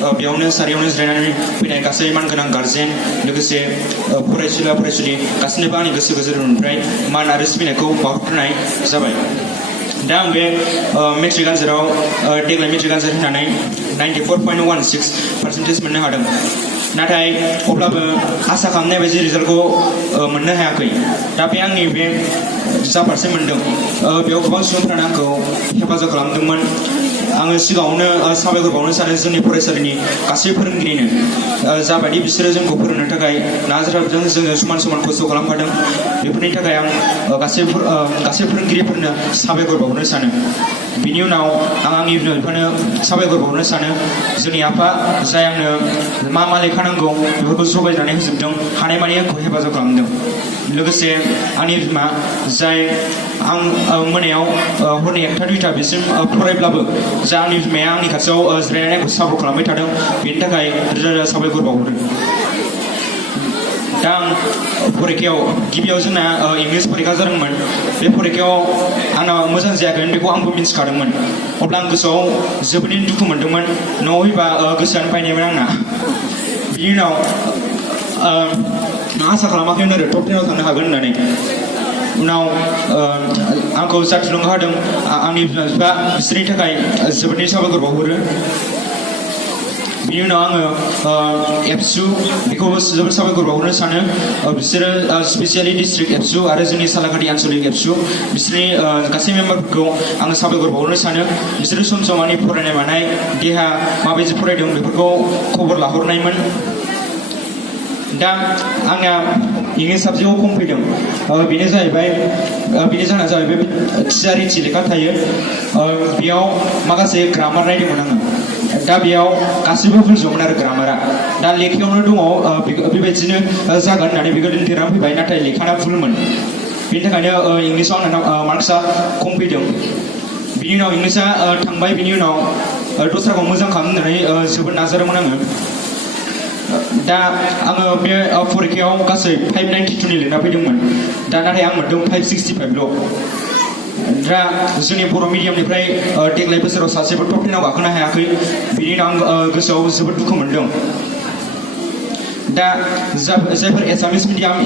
बेयावनो सारियावनो जिरायनानै फैनाय गासै मानगोनां गार्जेन लोगोसे फरायसुला फरायसुलि गासैनोबो आंनि गोसो गोरबोनिफ्राय मान आरो सिबिनायखौ बावहरनाय जाबाय। दा आं बे मेट्रिक आनजादाव देग्लाय मेट्रिक आनजाद होनानै 94.16% मोननो हादों। नाथाय अब्लाबो आसा खालामनाय बायदि रिजाल्टखौ मोननो हायाखै। दा बे आंनि बे जा पारसेन्ट मोनदों बेयाव गोबां सुबुंफ्रानो आंखौ हेफाजाब खालामदोंमोन। आङो सिगाङावनो साबायखर बावनो सानो जोंनि फरायसालिनि गासै फोरोंगिरिनो जाबायदि बिसोरो जोंखौ फोरोंनो थाखाय नाजाथाबदों, जोङो समान समान खस्थ' खालामफादों। बेफोरनि थाखाय आं गासै फोरोंगिरिफोरनो साबायखर बावनो सानो। बिनि उनाव आं आंनि बिमा बिफानो साबायखर बावनो सानो। जोंनि आफा जाय आंनो मा लेखा नांगौ बेफोरखौ जगायनानै होजोबदों, हानायमानि आंखौ हेफाजाब खालामदों। लोगोसे आंनि बिमा जाय आं मोनायाव हरनि 1-2 बिसिम फरायब्लाबो जा आंनि बिमाया आंनि खाथियाव जिरायनानै आंखौ सापर्ट खालामबाय थादों, बेनि थाखाय रोजा रोजा साबायखर बावहरो। दा आं फरिखायाव गिबियाव जोंना इंलिस फरिखा जादोंमोन। बे फरिखायाव आंना मोजां जायाखैमोन, बेखौ आंबो मिन्थिखादोंमोन। अब्ला आं गोसोआव जोबोरैनो दुखु मोनदोंमोन। न'आव फैबा गोसोआनो बायनायमोन आंना। बिनि उनाव आसा खालामाखैमोन आरो टप 10आव थांनो हागोन होननानै। उनाव आंखौ जा थुलुंगा होदों आंनि बिमा बिफा, बिसोरनि थाखाय जोबोरैनो साबायखर बावहरो। बिनि उनाव आङो एबसु बेखौबो जोबोद साबायखर बावहरनो सानो। बिसोरो स्पेसियेलि डिस्ट्रिक्ट एबसु आरो जोंनि सालाकाटि आनसलिक एबसु बिसोरनि गासै मेम्बारफोरखौ आङो साबायखर बावहरनो सानो। बिसोरो सम सम आंनि फरायनाय मानाय देहा माबायदि फरायदों बेफोरखौ खबर लाहरनायमोन। दा आंना इंलिस साबजेक्टआव खम फैदों। बेनि जाहोना जाहैबाय थियारिथि लेखा थायो, बेयाव माखासे ग्रामार नायदोंमोन आङो। दा बेयाव गासिबो भुलजोबमोन आरो ग्रामारा। दा लेखायावनो दङ बेबायदिनो जागोन होननानै बेखौ लिरनानै फैबाय, नाथाय लेखाना भुलमोन। बेनि थाखायनो इंलिसाव आंना मार्क्सआ खम फैदों। बिनि उनाव इंलिसा थांबाय। बिनि उनाव दस्राखौ मोजां खालामनानै जोबोद नाजादोंमोन आङो। दा आङो बे फरिखायाव गासै 592 लिरना फैदोंमोन। दा नाथाय आं मोनदों 565ल'। दा जोंनि बर' मिडियामनिफ्राय देग्लाय बोसोराव सासेबो टप 10आव गाखोनो हायाखै। बिनि उनाव आं गोसोआव जोबोद दुखु मोनदों। दा जायफोर एसामिस मिडियाम